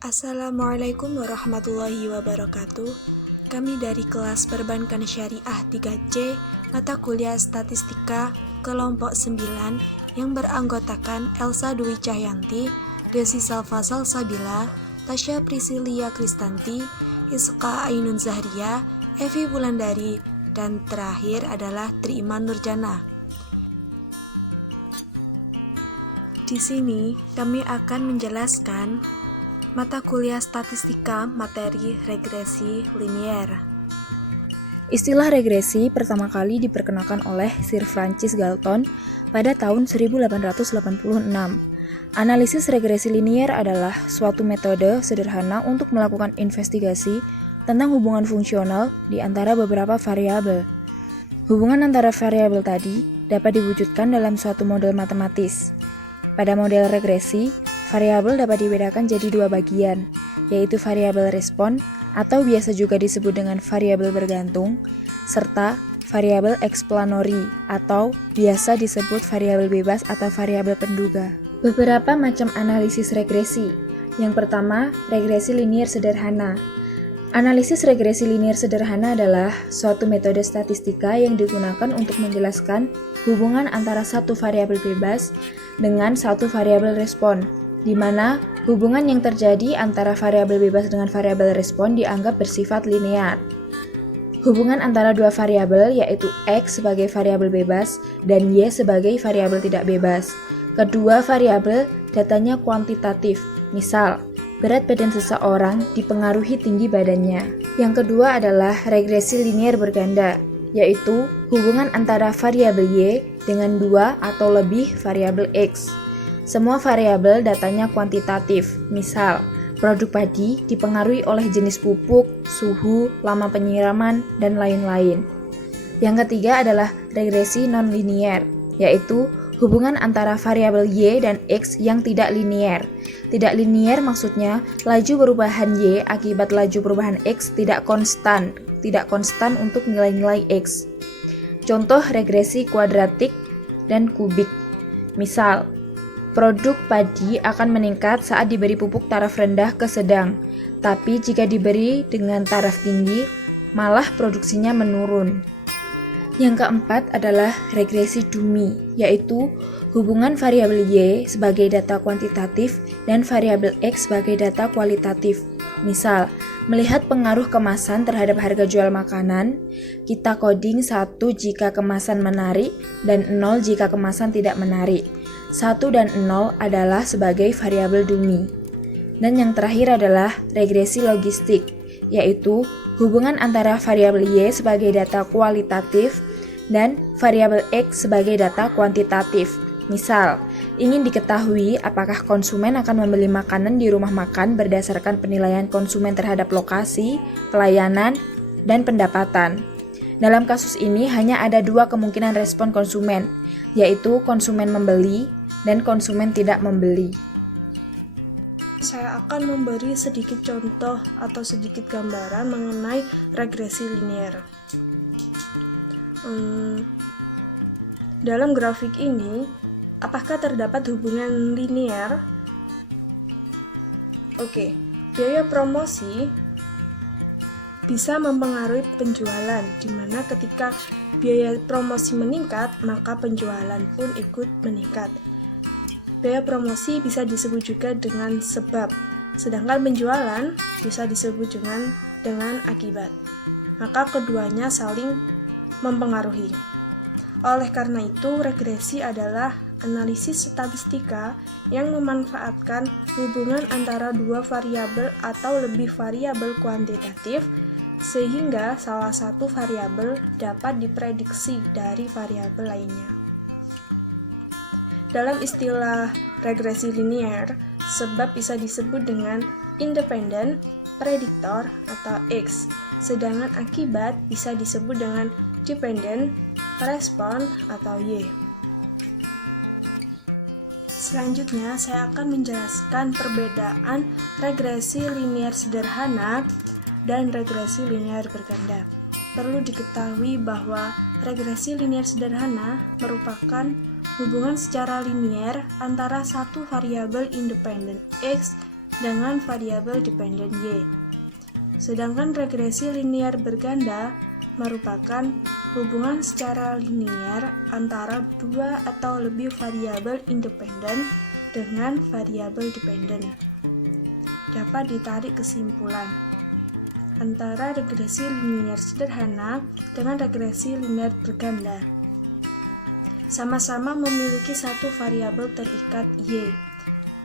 Assalamualaikum warahmatullahi wabarakatuh. Kami dari kelas Perbankan Syariah 3C, mata kuliah Statistika, kelompok 9, yang beranggotakan Elsa Dwi Cahyanti, Desi Salfasal Sabila, Tasya Prisilia Kristanti, Iska Ainun Zahria, Evi Wulandari, dan terakhir adalah Triiman Nurjana. Di sini kami akan menjelaskan mata kuliah statistika materi regresi linier. Istilah regresi pertama kali diperkenalkan oleh Sir Francis Galton pada tahun 1886. Analisis regresi linier adalah suatu metode sederhana untuk melakukan investigasi tentang hubungan fungsional di antara beberapa variabel. Hubungan antara variabel tadi dapat diwujudkan dalam suatu model matematis. Pada model regresi, variabel dapat dibedakan jadi dua bagian, yaitu variabel respon atau biasa juga disebut dengan variabel bergantung, serta variabel explanatory atau biasa disebut variabel bebas atau variabel penduga. Beberapa macam analisis regresi. Yang pertama, regresi linier sederhana. Analisis regresi linier sederhana adalah suatu metode statistika yang digunakan untuk menjelaskan hubungan antara satu variabel bebas dengan satu variabel respon, di mana hubungan yang terjadi antara variabel bebas dengan variabel respon dianggap bersifat linear. Hubungan antara dua variabel yaitu X sebagai variabel bebas dan Y sebagai variabel tidak bebas. Kedua variabel datanya kuantitatif, misal berat badan seseorang dipengaruhi tinggi badannya. Yang kedua adalah regresi linier berganda, yaitu hubungan antara variabel Y dengan dua atau lebih variabel X. Semua variabel datanya kuantitatif, misal produk padi dipengaruhi oleh jenis pupuk, suhu, lama penyiraman, dan lain-lain. Yang ketiga adalah regresi non-linier, yaitu hubungan antara variabel Y dan X yang tidak linier. Tidak linier maksudnya laju perubahan Y akibat laju perubahan X tidak konstan untuk nilai-nilai X. Contoh regresi kuadratik dan kubik. Misal, produk padi akan meningkat saat diberi pupuk taraf rendah ke sedang, tapi jika diberi dengan taraf tinggi, malah produksinya menurun. Yang keempat adalah regresi dummy, yaitu hubungan variabel Y sebagai data kuantitatif dan variabel X sebagai data kualitatif. Misal, melihat pengaruh kemasan terhadap harga jual makanan, kita coding 1 jika kemasan menarik dan 0 jika kemasan tidak menarik. 1 dan 0 adalah sebagai variabel dummy. Dan yang terakhir adalah regresi logistik, yaitu hubungan antara variabel Y sebagai data kualitatif dan variabel X sebagai data kuantitatif. Misal, ingin diketahui apakah konsumen akan membeli makanan di rumah makan berdasarkan penilaian konsumen terhadap lokasi, pelayanan, dan pendapatan. Dalam kasus ini hanya ada dua kemungkinan respon konsumen, yaitu konsumen membeli dan konsumen tidak membeli. Saya akan memberi sedikit contoh atau sedikit gambaran mengenai regresi linier. Dalam grafik ini, apakah terdapat hubungan linier? Oke, biaya promosi bisa mempengaruhi penjualan, di mana ketika biaya promosi meningkat, maka penjualan pun ikut meningkat. Biaya promosi bisa disebut juga dengan sebab, sedangkan penjualan bisa disebut dengan akibat. Maka keduanya saling mempengaruhi. Oleh karena itu, regresi adalah analisis statistika yang memanfaatkan hubungan antara dua variabel atau lebih variabel kuantitatif sehingga salah satu variabel dapat diprediksi dari variabel lainnya. Dalam istilah regresi linier, sebab bisa disebut dengan independen prediktor atau X, sedangkan akibat bisa disebut dengan dependent respon atau Y. Selanjutnya, saya akan menjelaskan perbedaan regresi linier sederhana dan regresi linier berganda. Perlu diketahui bahwa regresi linier sederhana merupakan hubungan secara linier antara satu variabel independen X dengan variabel dependen Y. Sedangkan regresi linear berganda merupakan hubungan secara linear antara dua atau lebih variabel independen dengan variabel dependen. Dapat ditarik kesimpulan antara regresi linear sederhana dengan regresi linear berganda. Sama-sama memiliki satu variabel terikat Y.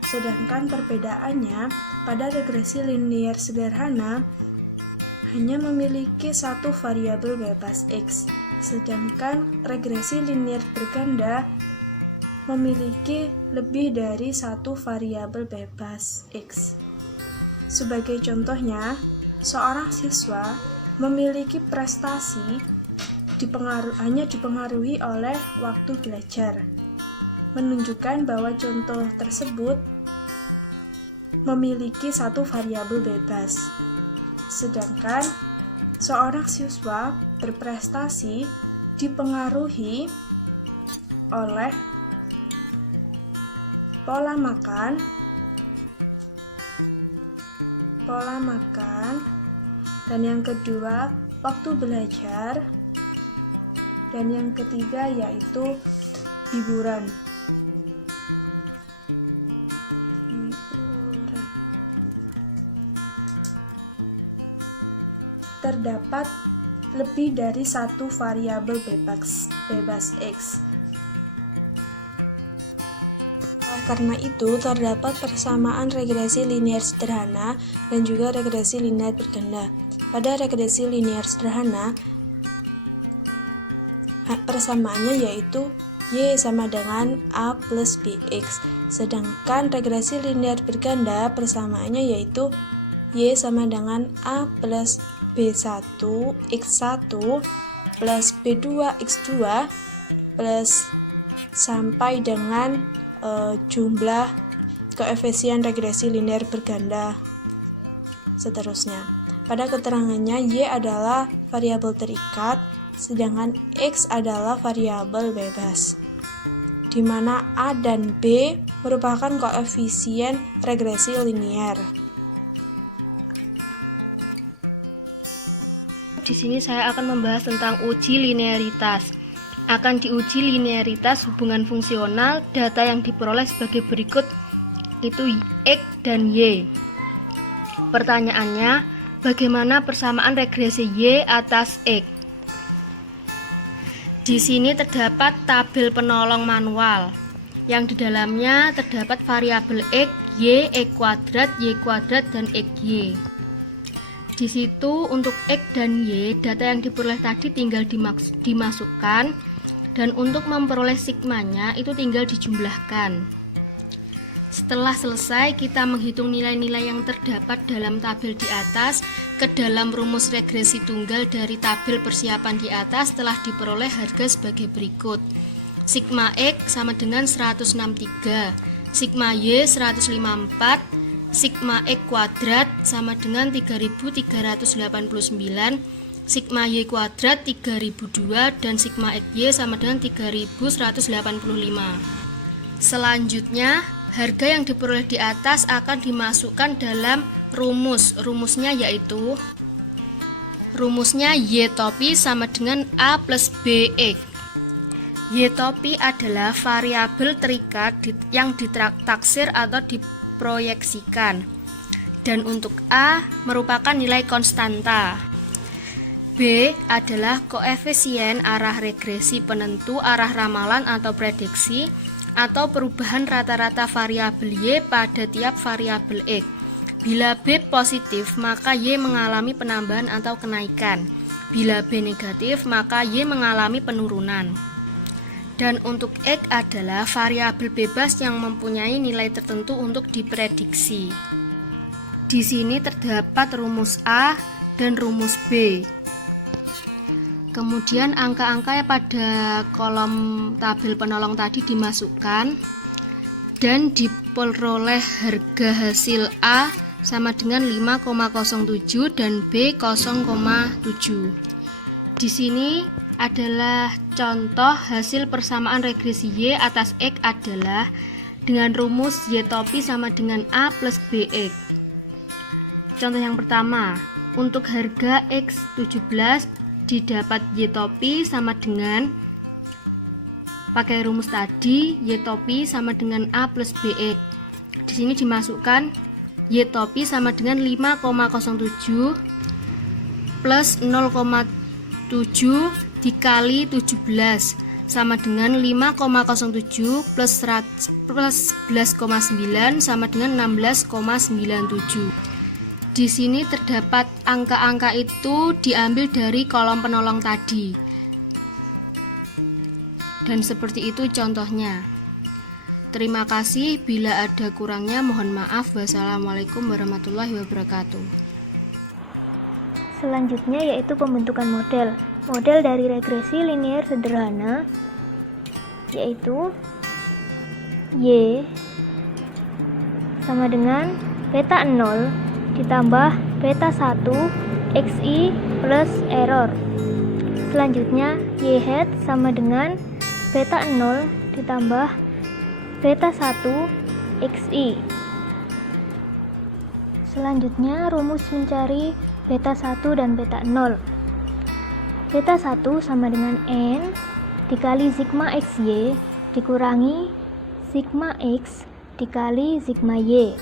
Sedangkan perbedaannya pada regresi linear sederhana hanya memiliki satu variabel bebas X, sedangkan regresi linear berganda memiliki lebih dari satu variabel bebas X. Sebagai contohnya, seorang siswa memiliki prestasi hanya dipengaruhi oleh waktu belajar, menunjukkan bahwa contoh tersebut memiliki satu variabel bebas. Sedangkan seorang siswa berprestasi dipengaruhi oleh pola makan, dan yang kedua waktu belajar, dan yang ketiga yaitu hiburan. Terdapat lebih dari satu variabel bebas X. Karena itu, terdapat persamaan regresi linear sederhana dan juga regresi linear berganda. Pada regresi linear sederhana, persamaannya yaitu Y sama dengan A plus BX. Sedangkan regresi linear berganda, persamaannya yaitu Y sama dengan A plus B1 X1 plus B2 X2 plus sampai dengan jumlah koefisien regresi linear berganda seterusnya. Pada keterangannya, Y adalah variabel terikat, sedangkan X adalah variabel bebas, di mana A dan B merupakan koefisien regresi linear. Di sini saya akan membahas tentang uji linearitas. Akan diuji linearitas hubungan fungsional data yang diperoleh sebagai berikut, itu X dan Y. Pertanyaannya, bagaimana persamaan regresi Y atas X? Di sini terdapat tabel penolong manual yang di dalamnya terdapat variabel X, Y, X kuadrat, Y kuadrat, dan XY. Di situ untuk X dan Y, data yang diperoleh tadi tinggal dimasukkan, dan untuk memperoleh sigmanya itu tinggal dijumlahkan. Setelah selesai, kita menghitung nilai-nilai yang terdapat dalam tabel di atas ke dalam rumus regresi tunggal dari tabel persiapan di atas telah diperoleh harga sebagai berikut. Sigma X sama dengan 163, sigma Y 154, sigma X kuadrat sama dengan 3389, sigma Y kuadrat 3002, dan sigma XY sama dengan 3185. Selanjutnya, harga yang diperoleh di atas akan dimasukkan dalam rumusnya yaitu Y topi sama dengan A plus BX. Y topi adalah variabel terikat yang ditaksir atau diproyeksikan, dan untuk A merupakan nilai konstanta. B adalah koefisien arah regresi penentu arah ramalan atau prediksi atau perubahan rata-rata variabel Y pada tiap variabel X. Bila B positif, maka Y mengalami penambahan atau kenaikan. Bila B negatif, maka Y mengalami penurunan. Dan untuk X adalah variabel bebas yang mempunyai nilai tertentu untuk diprediksi. Di sini terdapat rumus A dan rumus B. Kemudian angka-angka pada kolom tabel penolong tadi dimasukkan dan diperoleh harga hasil A sama dengan 5,07 dan B 0,7. Di sini adalah contoh hasil persamaan regresi Y atas X adalah dengan rumus Y topi sama dengan A plus BX. Contoh yang pertama, untuk harga X17 didapat Y topi sama dengan, pakai rumus tadi, Y topi sama dengan A plus BX. Di sini dimasukkan Y topi sama dengan 5,07 plus 0,7 dikali 17 sama dengan 5,07 plus 11,9 sama dengan 16,97. Di sini terdapat angka-angka itu diambil dari kolom penolong tadi. Dan seperti itu contohnya. Terima kasih, bila ada kurangnya mohon maaf. Wassalamualaikum warahmatullahi wabarakatuh. Selanjutnya yaitu pembentukan model. Model dari regresi linier sederhana yaitu Y sama dengan beta 0 ditambah beta 1 XI plus error. Selanjutnya Y hat sama dengan beta 0 ditambah beta 1 XI. Selanjutnya rumus mencari beta 1 dan beta 0. Beta 1 sama dengan N dikali sigma XY dikurangi sigma X dikali sigma Y.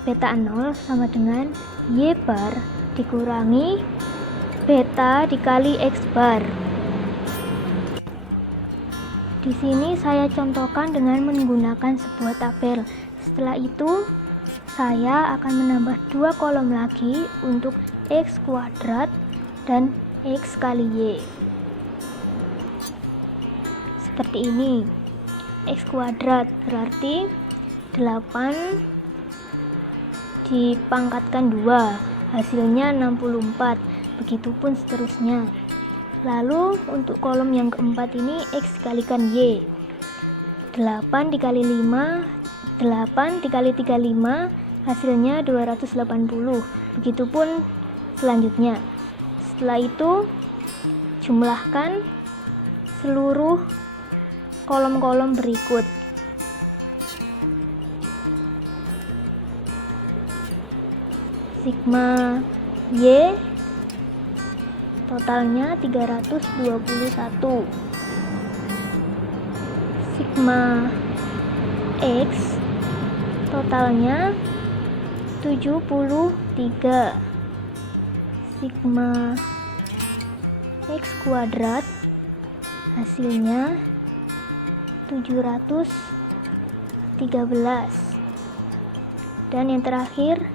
Beta 0 sama dengan Y bar dikurangi beta dikali X bar. Di sini saya contohkan dengan menggunakan sebuah tabel. Setelah itu saya akan menambah 2 kolom lagi untuk X kuadrat dan X kali Y. Seperti ini. X kuadrat berarti 8 dipangkatkan 2, hasilnya 64. Begitupun seterusnya. Lalu untuk kolom yang keempat ini X dikalikan Y. 8 dikali 5, 8 dikali 35, hasilnya 280. Begitupun selanjutnya. Setelah itu jumlahkan seluruh kolom-kolom berikut. Sigma Y totalnya 321. Sigma X totalnya 73. Sigma X kuadrat hasilnya 713. Dan yang terakhir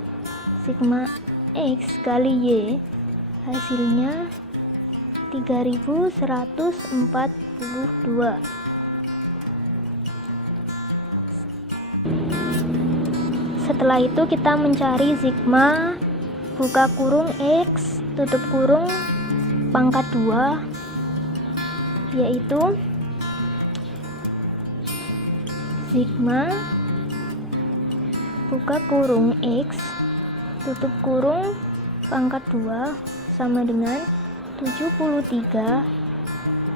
sigma X kali Y hasilnya 3142. Setelah itu kita mencari sigma buka kurung X tutup kurung pangkat 2, yaitu sigma buka kurung X tutup kurung pangkat 2 sama dengan 73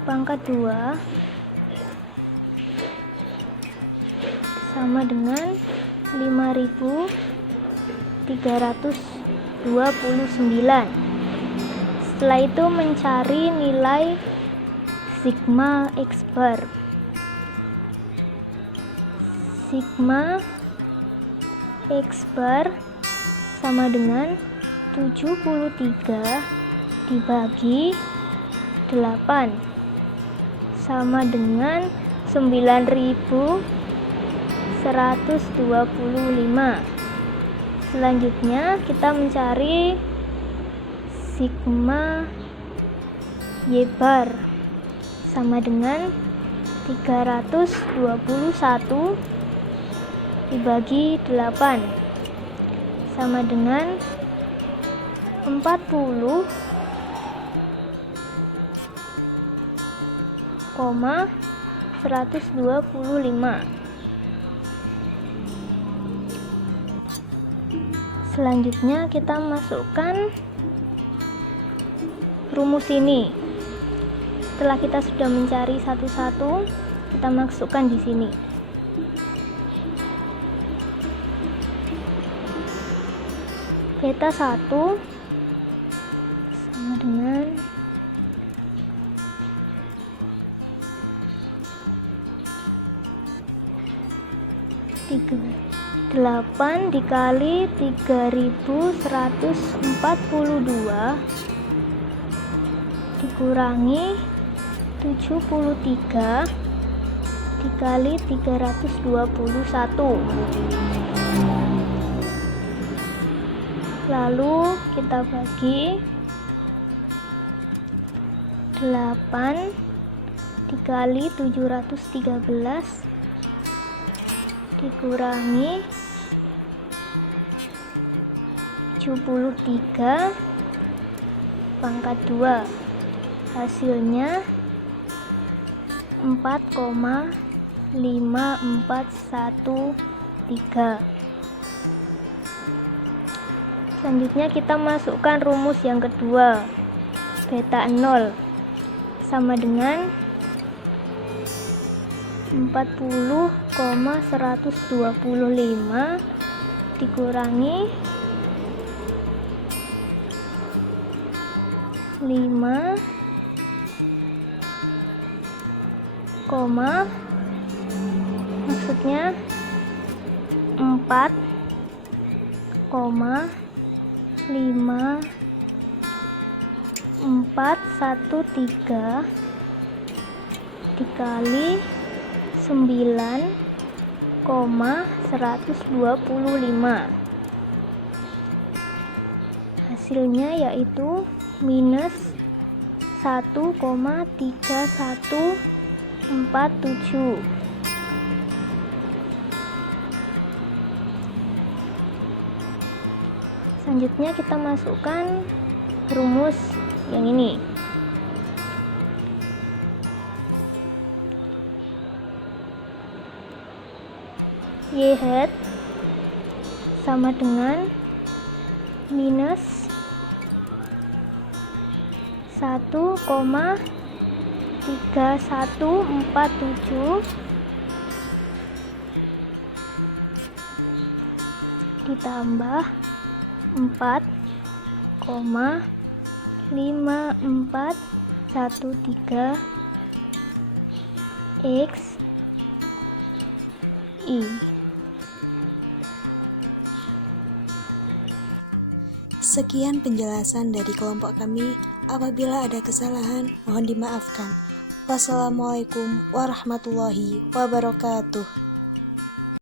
pangkat 2 sama dengan 5329. Setelah itu mencari nilai sigma X bar. Sigma X bar sama dengan 73 dibagi 8 sama dengan 9125. Selanjutnya kita mencari sigma Y bar sama dengan 321 dibagi 8 sama dengan 40,125. Selanjutnya kita masukkan rumus ini. Setelah kita sudah mencari satu-satu, kita masukkan di sini. beta 1 sama dengan 8 dikali 3142 dikurangi 73 dikali 321. Lalu kita bagi 8 dikali 713 dikurangi 73 pangkat 2, hasilnya 4,5413. Selanjutnya kita masukkan rumus yang kedua, beta 0 sama dengan 40,125 dikurangi 5, maksudnya 4,5413 dikali 9,125. Hasilnya yaitu minus 1,3147. Selanjutnya kita masukkan rumus yang ini. Y hat sama dengan minus 1,3147 ditambah 4,5413 X I. Sekian penjelasan dari kelompok kami. Apabila ada kesalahan, mohon dimaafkan. Wassalamualaikum warahmatullahi wabarakatuh.